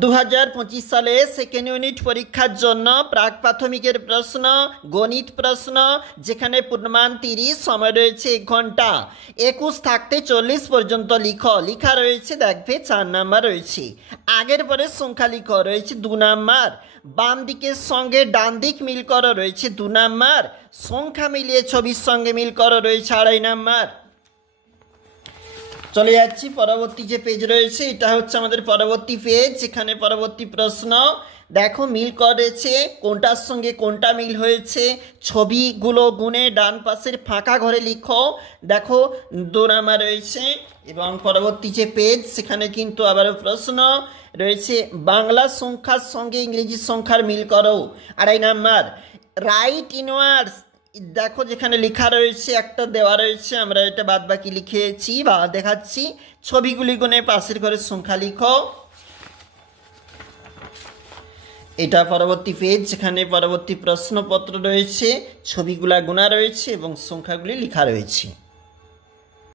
2025 সালে second unit পরীক্ষার জন্য প্রাক প্রাথমিকের প্রশ্ন, গণিত প্রশ্ন, যেখানে পূর্ণমান 30, সময় রয়েছে 1 ঘন্টা। 21 থাকতে 40 পর্যন্ত লিখো। লিখা রয়েছে, দেখবে 4 নাম্বার রয়েছে। আগের পরে সংখ্যা লিখো, রয়েছে 2 নাম্বার। বাম দিকের সঙ্গে ডান দিক মিল করো, রয়েছে 2 নাম্বার। সংখ্যা মিলিয়ে ছবির সঙ্গে মিল করো, রয়েছে 2.5 নাম্বার। চলে যাচ্ছি পরবর্তী যে পেজ রয়েছে, এটা হচ্ছে আমাদের পরবর্তী পেজ। যেখানে পরবর্তী প্রশ্ন দেখো, মিল করেছে, কোনটার সঙ্গে কোনটা মিল হয়েছে, ছবিগুলো গুনে ডান পাশের ফাঁকা ঘরে লিখো। দেখো 2 নাম্বার রয়েছে। এবং পরবর্তী যে পেজ, সেখানে কিন্তু আবারও প্রশ্ন রয়েছে, বাংলা সংখ্যার সঙ্গে ইংরেজি সংখ্যার মিল করো, 2.5 নাম্বার। রাইট ইনওয়ার্স, দেখো যেখানে লেখা রয়েছে, একটা দেওয়া রয়েছে, আমরা এটা বাদ বাকি লিখেছি বা দেখাচ্ছি। ছবিগুলি গুনে পাশের ঘরের সংখ্যা লিখো। এটা পরবর্তী পেজ, যেখানে পরবর্তী প্রশ্নপত্র রয়েছে, ছবিগুলা গোনা রয়েছে এবং সংখ্যাগুলি লেখা রয়েছে।